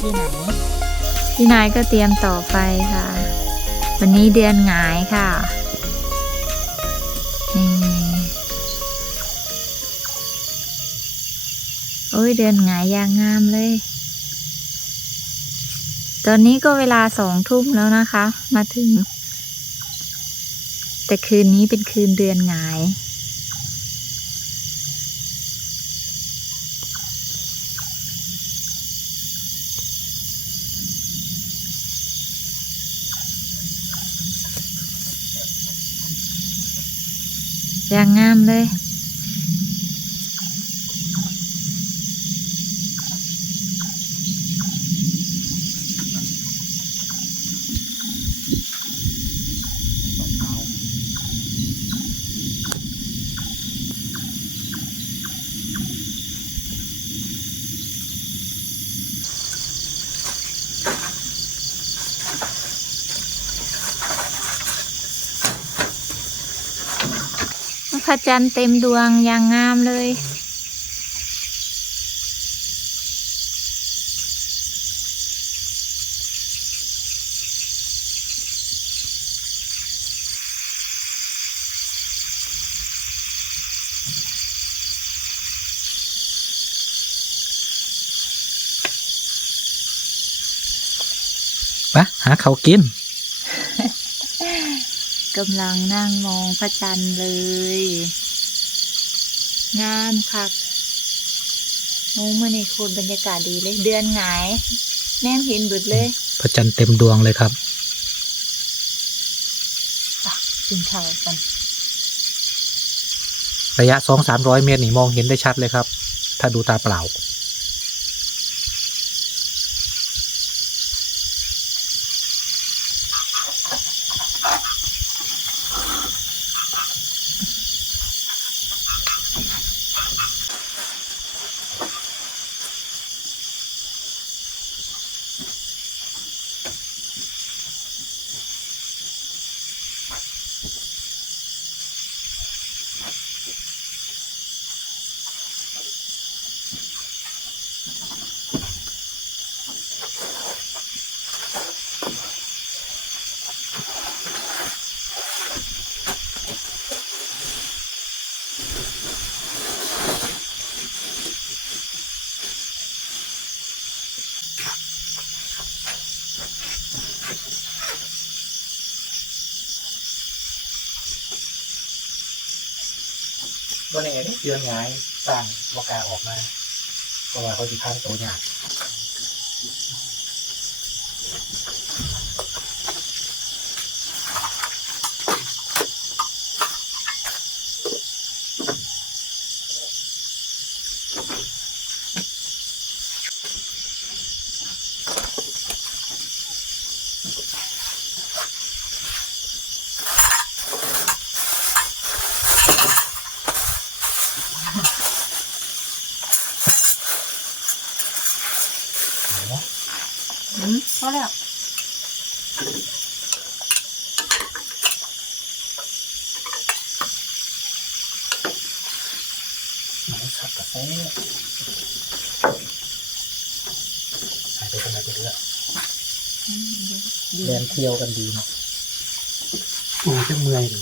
ที่ไหน พี่นายก็เตรียมต่อไปค่ะ วันนี้เดือนหงายค่ะนี่โอ้ยเดือนหงายยางงามเลย ตอนนี้ก็เวลาสองทุ่มแล้วนะคะ มาถึง แต่คืนนี้เป็นคืนเดือนหงาย อย่างงามเลย จันทร์เต็มดวงอย่างงามเลย ปะหาเขาวกินกำลังนั่งมองพระจันทร์เลย งานพักโอ้เมื่อนี้คุณบรรยากาศดีเลย เดือนหงายแนมเห็นเบิดเลยพระจันทร์เต็มดวงเลยครับกินข้าวกันระยะสองสามร้อยเมตรนี่มองเห็นได้ชัดเลยครับ ถ้าดูตาเปล่า เดือนงายสร้างวากาออกมาเพราะว่าเขาจะข้างโตยาก อืมพอแล้ว หมูสับกาแฟหายไปทำไมไปเรื่อยเรียนเที่ยวกันดีเนาะโอ้จะเมื่อยดิ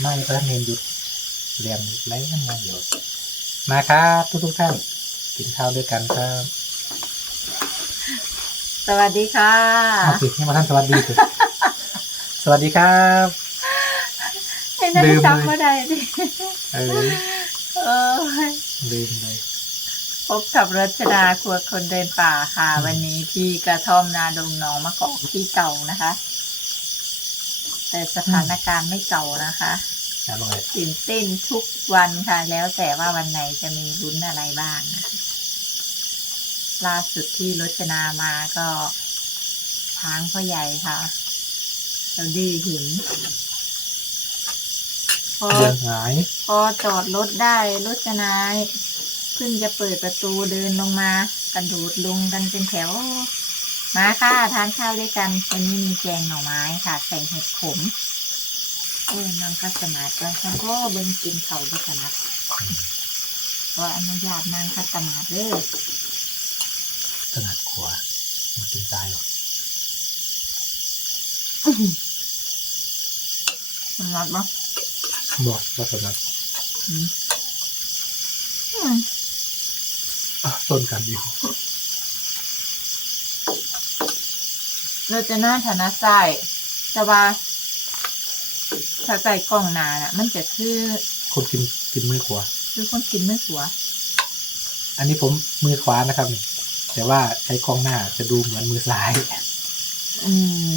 ไม่พระเนนหยุดเรียนไล่ทำงานอยู่มาครับทุกทุกๆท่าน กินข้าวด้วยกันครับ สวัสดีค่ะเอาสิให้มาท่านสวัสดีสิสวัสดีครับไอ้นั่นลืมเลยจำไม่ได้ดิเออเออลืมเลย พบกับรัชดาครัวคนเดินป่าค่ะ วันนี้ที่กระท่อมนาดงหนองมะกอกที่เก่านะคะ แต่สถานการณ์ไม่เก่านะคะนะลงเลยตื่นเต้นทุกวันค่ะ แล้วแต่ว่าวันไหนจะมีลุ้นอะไรบ้างนะคะล่าสุดที่รจนามาก็ช้างพ่อใหญ่ค่ะเราดื้อหึงพอเดือนหาย พอจอดรถได้รถจะนาย เพิ่งจะเปิดประตูเดินลงมากระโดดลงกันเป็นแถว มาค่ะทานข้าวด้วยกันวันนี้มีแกงหน่อไม้ค่ะ ใส่เห็ดขมโอ้ยนางคัสมาร์ทก็ฉันก็เบิ่งกินเขาด้วยกันนะว่าอนุญาตนางคัสมาร์ทเด้อถนัดขวามากินซ้ายหรอกมันรัดปะบอกว่าถนัดอืมอืม อะต้ นกันอยู่เราจะหน้าฐานะใส่แต่ว่าถ้าใส่กล่องหนาน่ะ มันจะคือคนกินกินมือขวาคือคนกินไม่สัวอันนี้ผมมือขวานะครับนี่แต่ว่าใช้กล้องหน้าจะดูเหมือนมือซ้าย อืม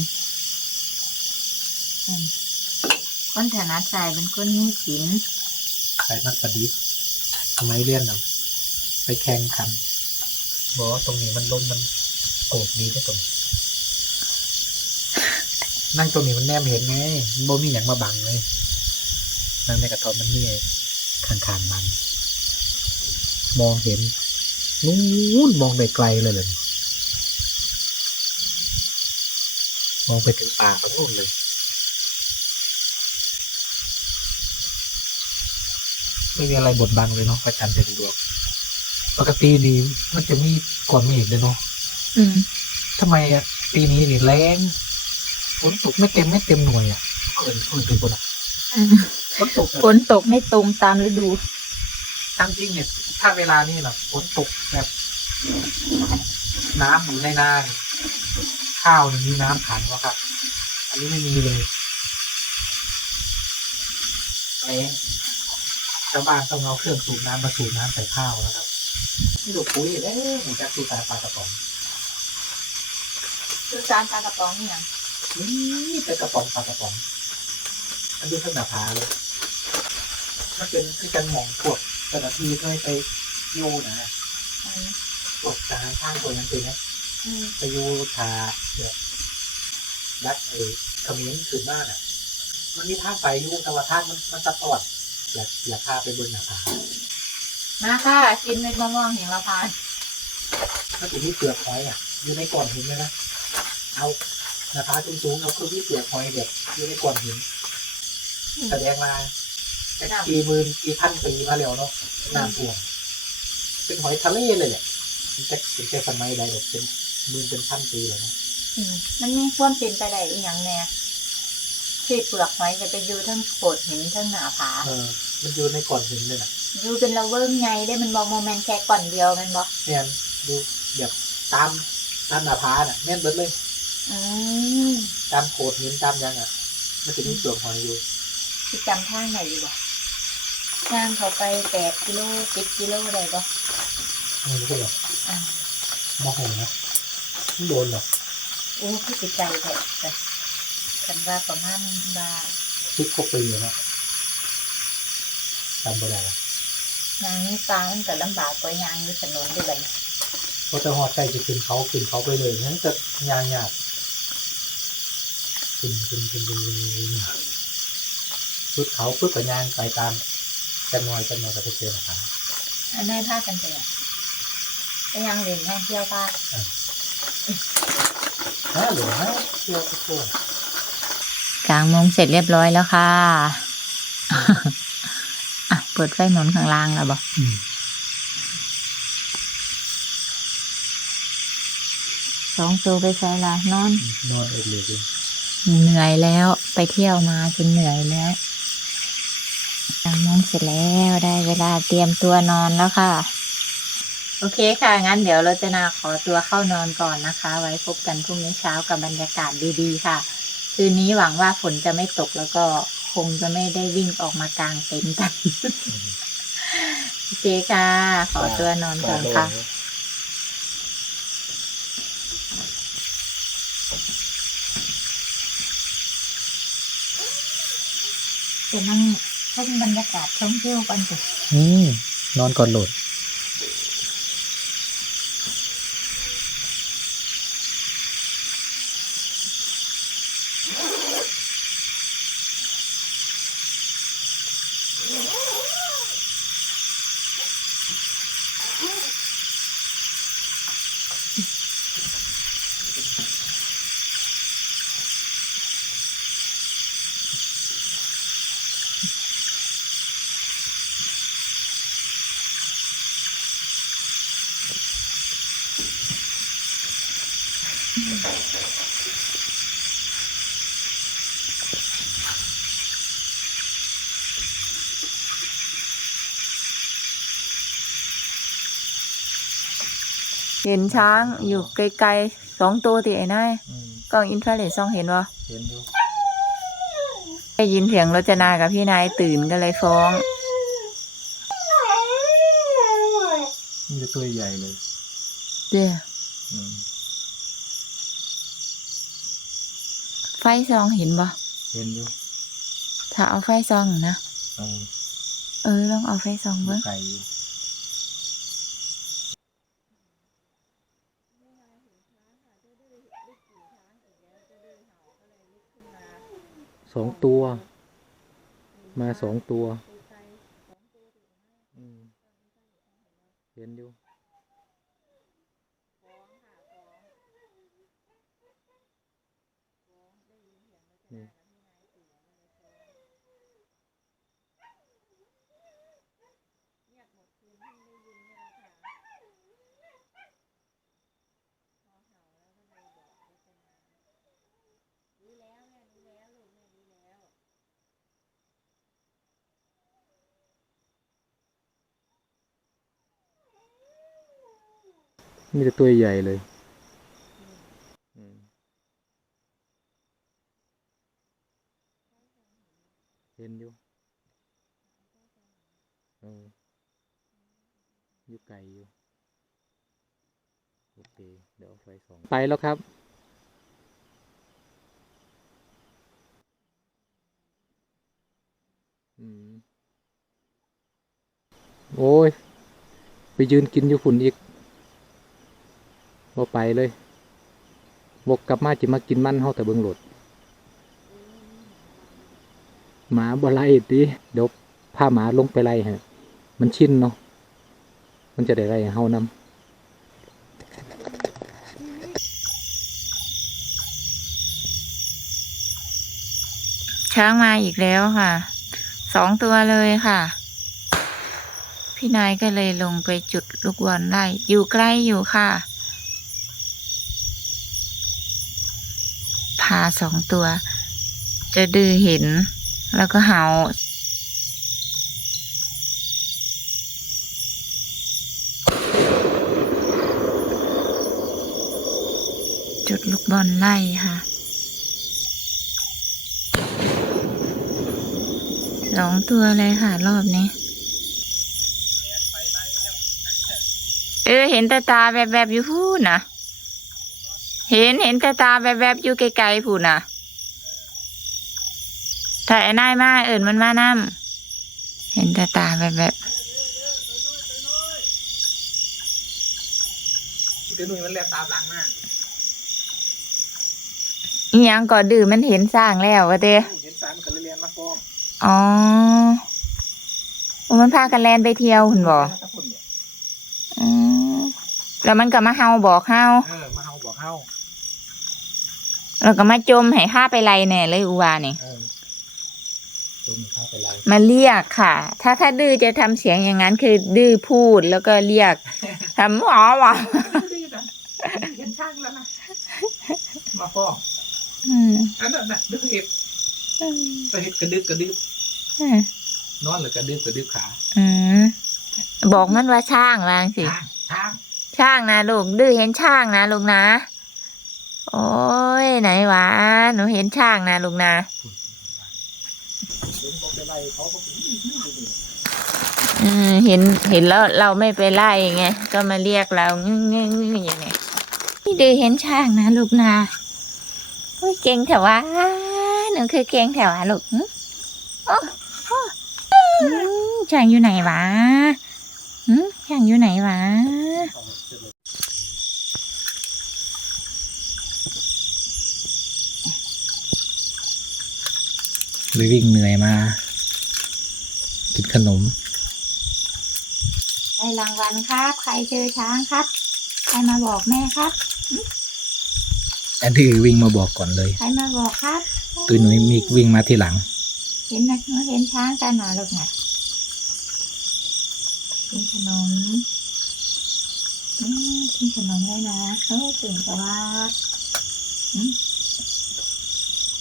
อืมคนฐานะใส่เป็นคนมีศีลใส่นักประดิษฐ์ทำไมเลี่ยนนะไปแข่งขัน บอกว่าตรงนี้มันลมมันโกกดีได้ตรงนี้นั่งตรงนี้มันแนมเห็นไงมันบ่มีอย่างมาบังเลย นั่งในกระท่อมมันนี่ข้างๆมัน มองเห็นนู้นมองไปไกลเลยเลยมองไปถึงป่าตรงนู้นเลยไม่มีอะไรบดบังเลยเนาะพระจันทร์เต็มดวง ปกตินี่มันจะมีก่อนเมฆเลยเนาะอืมทำไมอะปีนี้นี่แรงฝนตกไม่เต็มไม่เต็มหน่วยอะเกินเกินไปคนอะฝนตกฝนตกไม่ตรงตามฤดูตามจริงเนี่ยถ้าเวลานี่นะฝนตกแบบ น้ำอยู่ในนาเนี่ยข้าวมันมีน้ำขังวะครับ อันนี้ไม่มีเลยแรงชาวบ้านต้องเอาเครื่องสูบน้ำมาสูบน้ำใส่ข้าวนะครับ นี่ดูปุ๋ยเด้หมูจักสูสายปลากระป๋องคือจานปลากระป๋องเนี่ยนี่เป็นกระป๋องปลากระป๋อง อันนี้ขึ้นหน้าผาเลยมันเป็นคือกันหมองพวกเจ้าหน้าที่เคยไปอยูนะอืมพวกทหารข้างตัวนั้นเป็นนะอืมไปอยูทาแบบดักเอเขมิ้นขืนบ้านอะ มันมีทางไปอยูแต่ว่าทางมันมันซับซ้อนอยากอยากพาไปบนหน้าผา มาค่ะกินเม็ดมะม่วงหิมพานต์มันจะมีเปลือกหอยอะ อยู่ในก้อนหินเลยนะ เอาหน้าผาสูงๆเอาคือมีเปลือกหอยแบบอยู่ในก้อนหิน แสดงมาจากกี่หมื่นกี่พันปีมาแล้วเนาะน้ำท่วมเป็นหอยทะเลเลยแหละมันจะเป็นแค่สมัยใดแบบเป็นหมื่นเป็นพันปีแล้วเนาะอืมมันมีความเป็นไปได้อีกอย่างแน่ที่เปลือกหอยจะไปอยู่ทั้งโขดหินทั้งหนาผาเออ มันอยู่ในก้อนหินเลยนะ อยู่เป็นระเวิงไงได้มันบอกโมเมนต์แค่ก่อนเดียวแมันบอกเนี่ยดูแบบตามตามหน้าผาน่ะแม่นเบิดเลย อืมตามโขดหินตามหยังอะ มันจะมีเปลือกหอยอยู่ที่จำทางไหนอยู่บ่ย่างเขาไปแปดกิโลสิบกิโลได้บ่ไม่รู้หรอกอ่าโมโหนะไม่โดนหรอกโอ้คือจิตใจแท้แต่คันว่าประมาณบาสิบกว่าปีแล้วเนาะจำไม่ได้ละ ยางนี้ฟ้ามันก็ลำบากกว่ายางอยู่ถนนด้วยกันเพราจะหอดใจจะขึ้นเขาขึ้นเขาไปเลยงั้นจะยางยากขึ้นขึ้นขึ้นขึ้นขึ้นขึ้นพุดเขาพุดกับยางไปตามกันน้อยกันน้อยก็จะเจอนะครับอันนี้พากันไปอะไปยางเล่นยางเที่ยวพาฮะหรือฮะเที่ยวทุกคนกลางมงเสร็จเรียบร้อยแล้วค่ะ ปิดไฟหมุนข้างล่างแล้วบอกอืมสองตัวไปใส่ละนอน นอนเอกเลยจริงเหนื่อยแล้วไปเที่ยวมาจนเหนื่อยแล้วกลางมงเสร็จแล้วได้เวลาเตรียมตัวนอนแล้วค่ะ โอเคค่ะ งั้นเดี๋ยวเราจะนาขอตัวเข้านอนก่อนนะคะ ไว้พบกันพรุ่งนี้เช้ากับบรรยากาศดีๆค่ะ คืนนี้หวังว่าฝนจะไม่ตกแล้วก็ค งจะไม่ได้วิ่งออกมากลางเต็นท์กันโอเคค่ะ ขอตัวนอนก่อนค่ะ จะนั่งชมบรรยากาศท่องเที่ยวกันจ้ะอืมนอนก่อนโหลด เห็นช้างอยู่ไกลๆสองตัวติไอ้นายอืมกล้องอินฟราเรดส่องเห็นวะเห็นอยู่ได้ยินเสียงรจนากับพี่นายตื่นก็เลยฟ้องมีแต่ตัวใหญ่เลยเดี๋ยว อืม ไฟซองเห็นบ่เห็นอยู่ถ้าเอาไฟซองนะเออเออลองเอาไฟซองอยู่เบิ่งไกลอยู่สองตัว มาสองตัวอืมเห็นอยู่ มีแต่ตัวใหญ่เลยอืมเห็นอยู่เอออยู่ไกลอยู่ โอเค เดี๋ยวเอาไฟสอง ไปแล้วครับ อืม โอ้ย ไปยืนกินอยู่ฝุ่นอีก บ่ไปเลยบกกลับมาจิมากินมันเฮาแต่เบิ่งโหลดหมาบ่ไล่ติเดี๋ยวพาหมาลงไปไล่ฮะ มันชินเนาะมันจะได้ไล่เฮานำช้างมาอีกแล้วค่ะ สองตัวเลยค่ะ พี่นายก็เลยลงไปจุดลูกบอลไล่อยู่ใกล้อยู่ค่ะาสองตัว จะดื้อเห็น แล้วก็เห่าจุดลูกบอลไล่ค่ะสองตัวเลยค่ะ รอบนี้ เออ เห็นต่ตาแวบๆอยู่พูดนะ เห็นเห็นแต่ตาแวบๆอยู่ไกลๆพูดนะแต่ไอ้นายมาเอิ่นมันมานํเห็นแต่ตาแวบเดี๋ยวหนุ่ยมันเรียนตามหลังมากๆอีหยังก่อดื้อมันเห็นสร้างแล้ววะเต้เห็นสามมันก็เลยเรียนมาฟ้องอ๋อโอ้มันพากันแลนไปเที่ยวหุ่นบ่มาตะพุ่นเนี่ยอืมแล้วมันก็มาเฮาบอกเฮาเออมาเฮาบอกเฮา แล้วก็มาจมให้ข้าไปไล่แน่เลยอูวานี่เออตรงนี้เข้าไปไล่มาเรียกค่ะ ถ้าถ้าดื้อจะทำเสียงอย่างนั้นคือดื้อพูดแล้วก็เรียกทำหวอหวอเห็นช่างแล้วนะมาฟ้องอืมอันนั้นน่ะดึกเห็ดไปเห็ดกระดึบกระดึบอืมนอนหรือกระดึบกระดึบขาอืมบอกมันว่าช่างวางสิช่างช่างช่างนะลูกดื้อเห็นช่างนะลูกนะ โอ้ยไหนวะหนูเห็นช่างนะลูกนะเห็นบอกไปไล่เขาบอกอื้อหือหือหืออืมเห็นเห็นแล้วเราไม่ไปไล่ไงก็มาเรียกเราเงึ้งงึ้งงึ้อย่างไงนี่ดื้อเห็นช่างนะลูกนะโอ้ยเก่งแถวะหนูคือเก่งแถวะลูกโอ้ช่างอยู่ไหนวะช่างอยู่ไหนวะ เลยวิ่งเหนื่อยมา กินขนมได้รางวัลครับ ใครเจอช้างครับ ใครมาบอกแม่ครับอันที่วิ่งมาบอกก่อนเลย ใครมาบอกครับตัวหนุ่ยมีวิ่งมาที่หลัง เห็นนะเห็นช้างกันหน่อยลูกนะกินขนมอืมกินขนมได้นะเออตื่นแต่ว่าอืม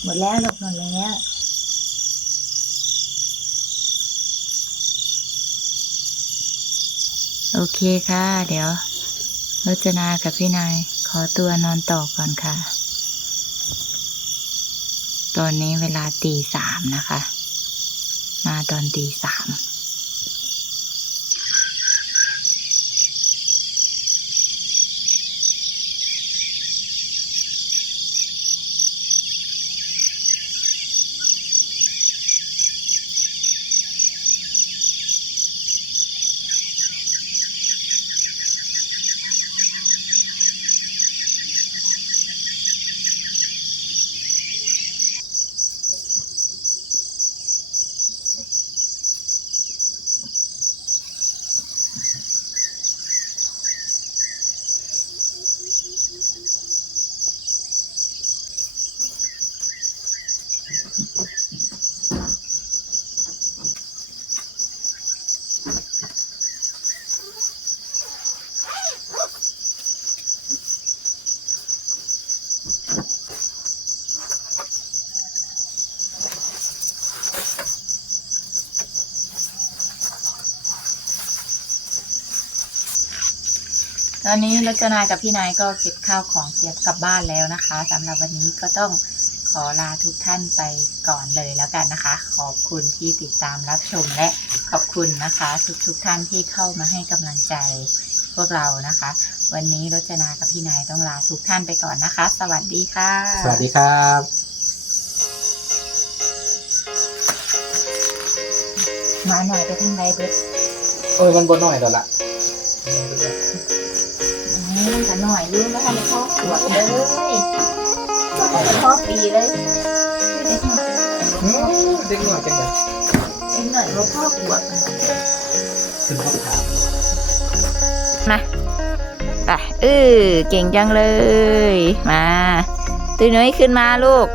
หมดแล้วลูกหมดแล้ว โอเคค่ะ เดี๋ยวรจนากับพี่นายขอตัวนอนต่อก่อนค่ะ ตอนนี้เวลาตีสามนะคะ มาตอนตีสาม ตอนนี้รจนากับพี่นายก็เก็บข้าวของเตรียมกลับบ้านแล้วนะคะสำหรับวันนี้ก็ต้องขอลาทุกท่านไปก่อนเลยแล้วกันนะคะ ขอบคุณที่ติดตามรับชมและขอบคุณนะคะ ทุกทุกๆท่านที่เข้ามาให้กำลังใจพวกเรานะคะ วันนี้รจนากับพี่นายต้องลาทุกท่านไปก่อนนะคะ สวัสดีค่ะ สวัสดีครับมาหน่อยไปทางใดเบิดโอ้ยมันบนหน่อยแล้วล่ะนี่ มันก็หน่อยอยุ่งแล้วทำให้พ่อขวดเลยก็ให้พ่อปีเลยเด็กหน่อยเด็กหน่อยจังเลยเด็กหน่อยว่าพ่อขวดถึงคำถามมาไปเออเก่งจังเลย มาตื่นน้อยขึ้นมาลูก